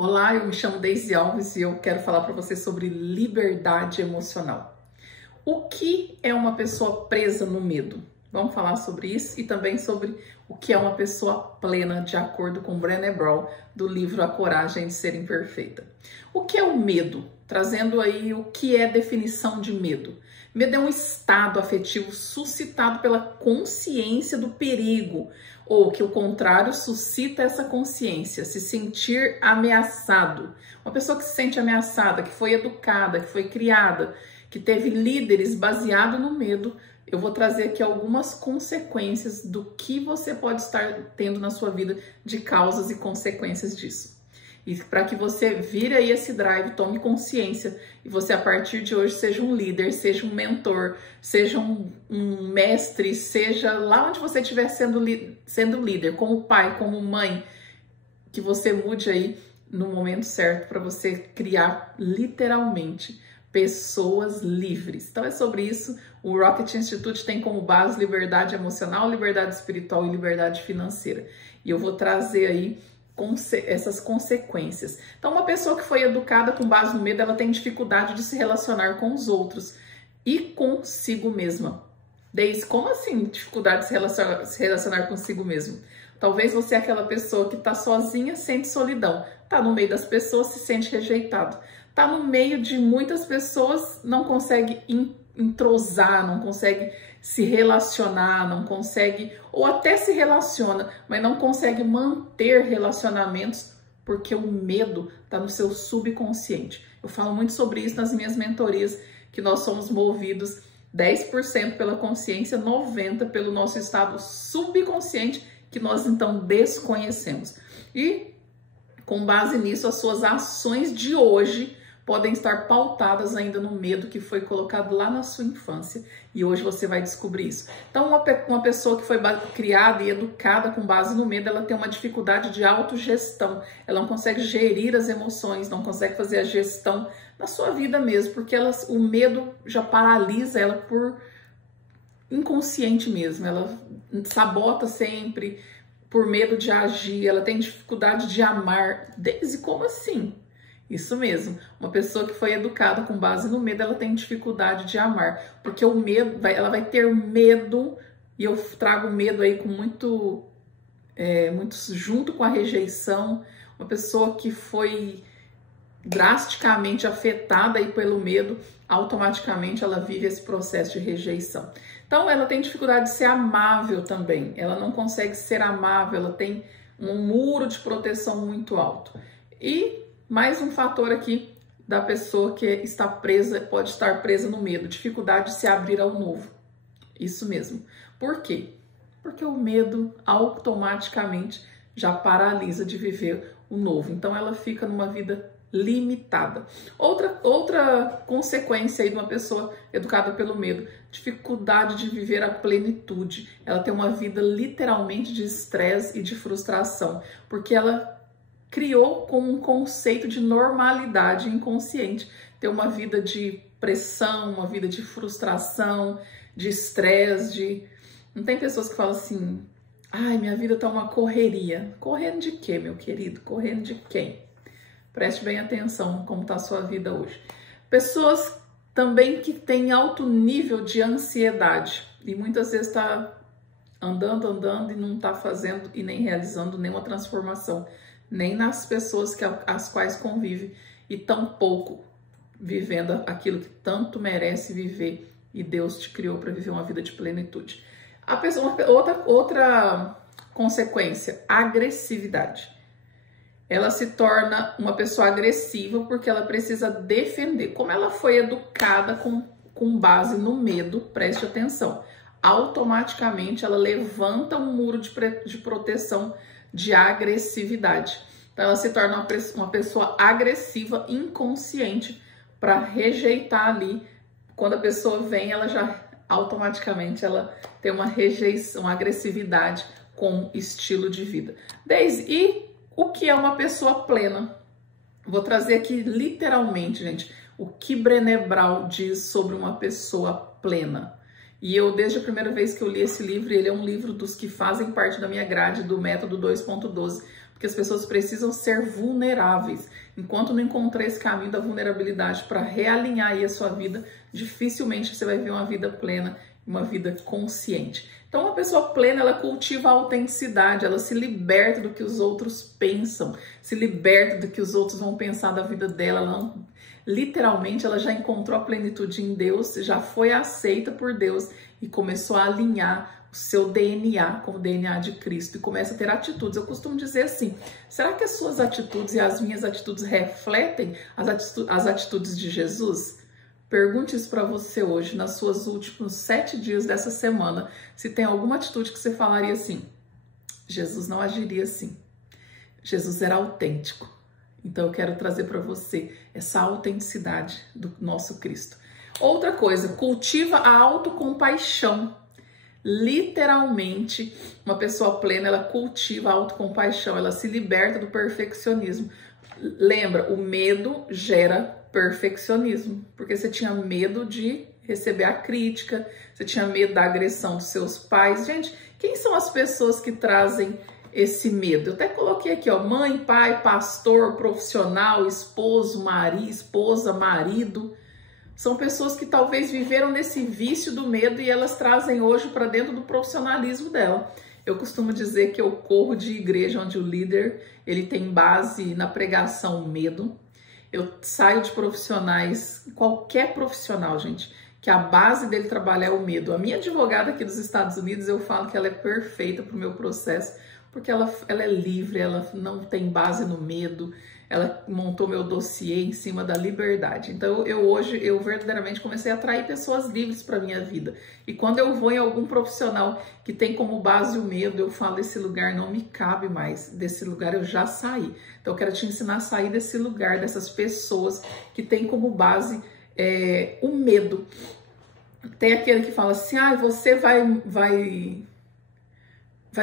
Olá, eu me chamo Deise Alves e eu quero falar para você sobre liberdade emocional. O que é uma pessoa presa no medo? Vamos falar sobre isso e também sobre o que é uma pessoa plena, de acordo com Brené Brown, do livro A Coragem de Ser Imperfeita. O que é o medo? Trazendo aí o que é a definição de medo. Medo é um estado afetivo suscitado pela consciência do perigo, ou que o contrário suscita essa consciência, se sentir ameaçado. Uma pessoa que se sente ameaçada, que foi educada, que foi criada, que teve líderes baseado no medo, eu vou trazer aqui algumas consequências do que você pode estar tendo na sua vida, de causas e consequências disso. E para que você vire aí esse drive, tome consciência e você a partir de hoje seja um líder, seja um mentor, seja um mestre, seja lá onde você estiver sendo líder, como pai, como mãe, que você mude aí no momento certo para você criar literalmente pessoas livres. Então é sobre isso. O Rocket Institute tem como base liberdade emocional, liberdade espiritual e liberdade financeira. E eu vou trazer aí essas consequências. Então, uma pessoa que foi educada com base no medo, ela tem dificuldade de se relacionar com os outros e consigo mesma. Deise, como assim dificuldade de se relacionar consigo mesmo? Talvez você é aquela pessoa que está sozinha, sente solidão. Está no meio das pessoas, se sente rejeitado. Está no meio de muitas pessoas, não consegue entrosar, não consegue se relacionar, não consegue, ou até se relaciona, mas não consegue manter relacionamentos porque o medo está no seu subconsciente. Eu falo muito sobre isso nas minhas mentorias, que nós somos movidos 10% pela consciência, 90% pelo nosso estado subconsciente, que nós então desconhecemos. E com base nisso, as suas ações de hoje podem estar pautadas ainda no medo que foi colocado lá na sua infância. E hoje você vai descobrir isso. Então, uma pessoa que foi criada e educada com base no medo, ela tem uma dificuldade de autogestão. Ela não consegue gerir as emoções, não consegue fazer a gestão na sua vida mesmo, porque o medo já paralisa ela por inconsciente mesmo. Ela sabota sempre por medo de agir, ela tem dificuldade de amar. Desde como assim? Isso mesmo, uma pessoa que foi educada com base no medo, ela tem dificuldade de amar, porque o medo, ela vai ter medo, e eu trago medo aí com muito junto com a rejeição. Uma pessoa que foi drasticamente afetada aí pelo medo, automaticamente ela vive esse processo de rejeição. Então ela tem dificuldade de ser amável também, ela não consegue ser amável, ela tem um muro de proteção muito alto. E mais um fator aqui da pessoa que está presa, pode estar presa no medo, dificuldade de se abrir ao novo. Isso mesmo. Por quê? Porque o medo automaticamente já paralisa de viver o novo. Então ela fica numa vida limitada. Outra consequência aí de uma pessoa educada pelo medo, dificuldade de viver a plenitude. Ela tem uma vida literalmente de estresse e de frustração, porque ela criou com um conceito de normalidade inconsciente, ter uma vida de pressão, uma vida de frustração, de estresse, Não tem pessoas que falam assim, ai, minha vida tá uma correria. Correndo de quê, meu querido? Correndo de quem? Preste bem atenção como tá a sua vida hoje. Pessoas também que têm alto nível de ansiedade e muitas vezes tá andando e não tá fazendo e nem realizando nenhuma transformação, nem nas pessoas as quais convive, e tampouco vivendo aquilo que tanto merece viver e Deus te criou para viver uma vida de plenitude. Outra consequência, agressividade. Ela se torna uma pessoa agressiva porque ela precisa defender. Como ela foi educada com base no medo, preste atenção, automaticamente ela levanta um muro de proteção de agressividade. Então ela se torna uma pessoa agressiva inconsciente para rejeitar ali. Quando a pessoa vem, ela já automaticamente ela tem uma rejeição, uma agressividade com estilo de vida. Deise, e o que é uma pessoa plena? Vou trazer aqui literalmente, gente, o que Brené Brown diz sobre uma pessoa plena. E eu, desde a primeira vez que eu li esse livro, ele é um livro dos que fazem parte da minha grade do Método 2.12, porque as pessoas precisam ser vulneráveis. Enquanto não encontrar esse caminho da vulnerabilidade para realinhar aí a sua vida, dificilmente você vai ver uma vida plena, uma vida consciente. Então, uma pessoa plena, ela cultiva a autenticidade, ela se liberta do que os outros pensam, se liberta do que os outros vão pensar da vida dela. Ela não, literalmente, ela já encontrou a plenitude em Deus, já foi aceita por Deus e começou a alinhar o seu DNA com o DNA de Cristo e começa a ter atitudes. Eu costumo dizer assim, será que as suas atitudes e as minhas atitudes refletem as atitudes de Jesus? Pergunte isso para você hoje, nos seus últimos 7 dias dessa semana, se tem alguma atitude que você falaria assim, Jesus não agiria assim, Jesus era autêntico. Então eu quero trazer para você essa autenticidade do nosso Cristo. Outra coisa, cultiva a autocompaixão. Literalmente, uma pessoa plena, ela cultiva a autocompaixão, ela se liberta do perfeccionismo. Lembra, o medo gera perfeccionismo, porque você tinha medo de receber a crítica, você tinha medo da agressão dos seus pais. Gente, quem são as pessoas que trazem esse medo? Eu até coloquei aqui, ó, mãe, pai, pastor, profissional, esposo, marido, esposa, marido. São pessoas que talvez viveram nesse vício do medo e elas trazem hoje para dentro do profissionalismo dela. Eu costumo dizer que eu corro de igreja onde o líder ele tem base na pregação medo. Eu saio de profissionais, qualquer profissional, gente, que a base dele trabalhar é o medo. A minha advogada aqui dos Estados Unidos, eu falo que ela é perfeita para o meu processo, porque ela é livre, ela não tem base no medo, ela montou meu dossiê em cima da liberdade. Então hoje eu verdadeiramente comecei a atrair pessoas livres para minha vida. E quando eu vou em algum profissional que tem como base o medo, eu falo, esse lugar não me cabe mais, desse lugar eu já saí. Então eu quero te ensinar a sair desse lugar, dessas pessoas que tem como base o medo. Tem aquele que fala assim, você vai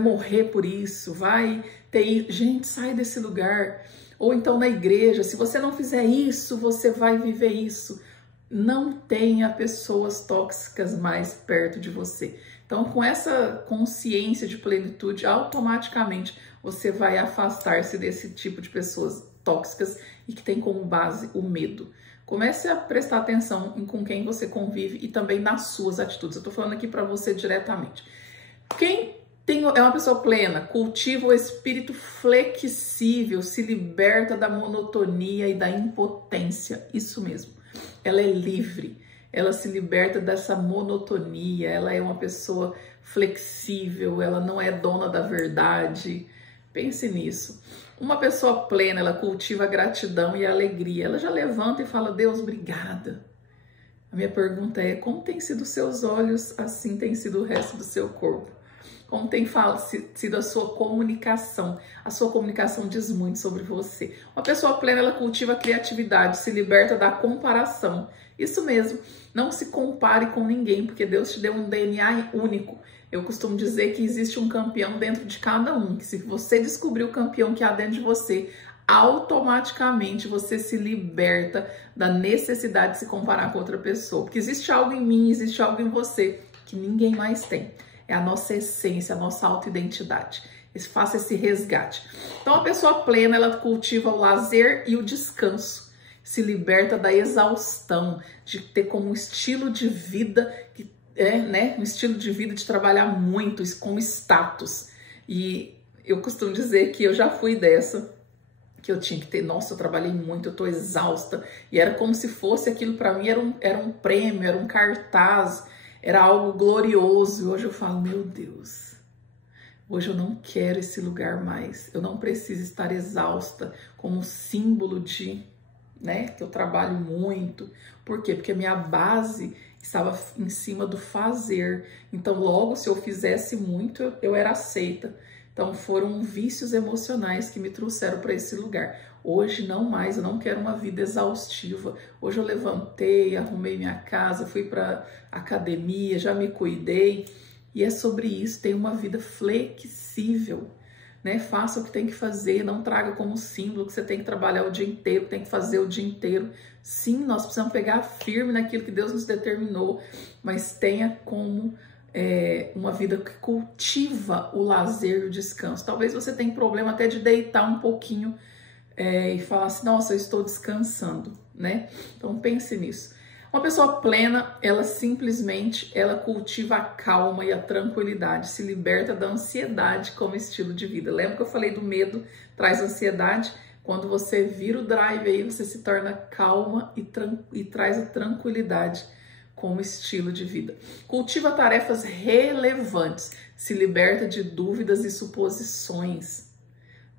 morrer por isso, vai ter... Gente, sai desse lugar. Ou então na igreja, se você não fizer isso, você vai viver isso. Não tenha pessoas tóxicas mais perto de você. Então, com essa consciência de plenitude, automaticamente você vai afastar-se desse tipo de pessoas tóxicas e que tem como base o medo. Comece a prestar atenção em com quem você convive e também nas suas atitudes. Eu tô falando aqui para você diretamente. Quem é uma pessoa plena, cultiva o espírito flexível, se liberta da monotonia e da impotência. Isso mesmo. Ela é livre, ela se liberta dessa monotonia, ela é uma pessoa flexível, ela não é dona da verdade. Pense nisso. Uma pessoa plena, ela cultiva a gratidão e a alegria. Ela já levanta e fala, Deus, obrigada. A minha pergunta é, como tem sido os seus olhos, assim tem sido o resto do seu corpo? Como tem sido a sua comunicação? A sua comunicação diz muito sobre você. Uma pessoa plena, ela cultiva a criatividade, se liberta da comparação. Isso mesmo, não se compare com ninguém, porque Deus te deu um DNA único. Eu costumo dizer que existe um campeão dentro de cada um, que se você descobrir o campeão que há dentro de você, automaticamente você se liberta da necessidade de se comparar com outra pessoa. Porque existe algo em mim, existe algo em você que ninguém mais tem. É a nossa essência, a nossa autoidentidade. Faça esse resgate. Então, a pessoa plena, ela cultiva o lazer e o descanso. Se liberta da exaustão, de ter como um estilo de vida, um estilo de vida de trabalhar muito, com status. E eu costumo dizer que eu já fui dessa, que eu tinha que ter, nossa, eu trabalhei muito, eu tô exausta. E era como se fosse aquilo para mim, era um prêmio, era um cartaz, era algo glorioso. E hoje eu falo, meu Deus, hoje eu não quero esse lugar mais. Eu não preciso estar exausta como símbolo de, que eu trabalho muito. Por quê? Porque a minha base estava em cima do fazer. Então, logo, se eu fizesse muito, eu era aceita. Então, foram vícios emocionais que me trouxeram para esse lugar. Hoje, não mais, eu não quero uma vida exaustiva. Hoje eu levantei, arrumei minha casa, fui para academia, já me cuidei. E é sobre isso, tenha uma vida flexível, Faça o que tem que fazer, não traga como símbolo que você tem que trabalhar o dia inteiro, tem que fazer o dia inteiro. Sim, nós precisamos pegar firme naquilo que Deus nos determinou, mas tenha como uma vida que cultiva o lazer e o descanso. Talvez você tenha problema até de deitar um pouquinho e falar assim, nossa, eu estou descansando, né? Então pense nisso. Uma pessoa plena, ela simplesmente, ela cultiva a calma e a tranquilidade, se liberta da ansiedade como estilo de vida. Lembra que eu falei do medo traz ansiedade? Quando você vira o drive aí, você se torna calma e traz a tranquilidade como estilo de vida. Cultiva tarefas relevantes, se liberta de dúvidas e suposições.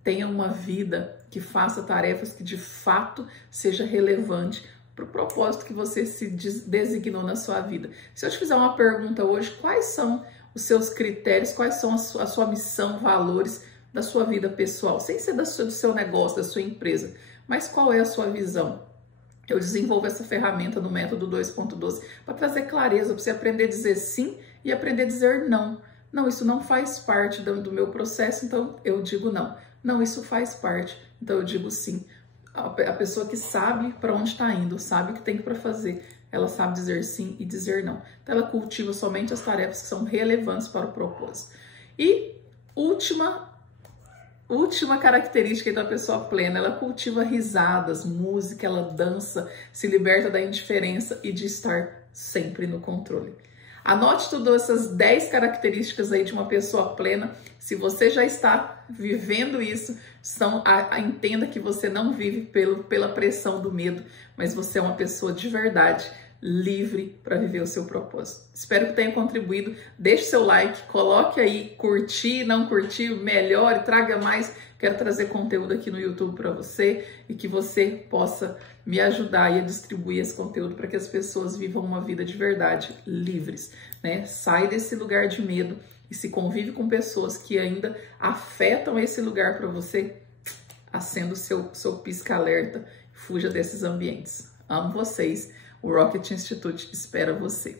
Tenha uma vida que faça tarefas que de fato seja relevante para o propósito que você se designou na sua vida. Se eu te fizer uma pergunta hoje, quais são os seus critérios, quais são a sua missão, valores da sua vida pessoal, sem ser do seu negócio, da sua empresa, mas qual é a sua visão? Eu desenvolvo essa ferramenta no método 2.12 para trazer clareza, para você aprender a dizer sim e aprender a dizer não. Não, isso não faz parte do meu processo, então eu digo não. Não, isso faz parte, então eu digo sim. A pessoa que sabe para onde está indo, sabe o que tem para fazer, ela sabe dizer sim e dizer não. Então ela cultiva somente as tarefas que são relevantes para o propósito. E última característica da pessoa plena, ela cultiva risadas, música, ela dança, se liberta da indiferença e de estar sempre no controle. Anote todas essas 10 características aí de uma pessoa plena. Se você já está vivendo isso, entenda que você não vive pela pressão do medo, mas você é uma pessoa de verdade, livre para viver o seu propósito. Espero que tenha contribuído. Deixe seu like, coloque aí curtir, não curtir, melhore, traga mais. Quero trazer conteúdo aqui no YouTube para você e que você possa me ajudar a distribuir esse conteúdo para que as pessoas vivam uma vida de verdade, livres, né? Sai desse lugar de medo e se convive com pessoas que ainda afetam esse lugar para você, acenda o seu pisca-alerta, fuja desses ambientes. Amo vocês. O Rocket Institute espera você.